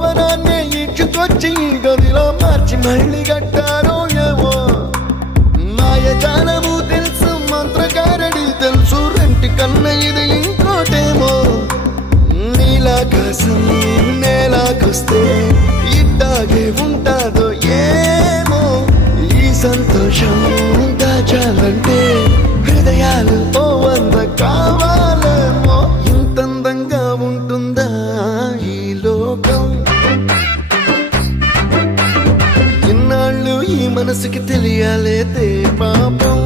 భవనాన్ని ఇచ్చుకొచ్చి గదిలో మార్చి మళ్ళీ కట్టారో ఏమో మాయజాలము తెలుసు మంత్రకారడి తెలుసు రెంటి కన్న ఇది ఇంకోటేమో నీలాకాశం నేలాకొస్తే ఇట్టాగే ఉంటాదో ఏమో ఈ సంతోషం దాచాలంటే హృదయాలు ఓ వంద కావాలేమో ఇంతందంగా ఉంటుందా ఈ లోకం ఇన్నాళ్ళు ఈ మనసుకి తెలియాలేదే పాపం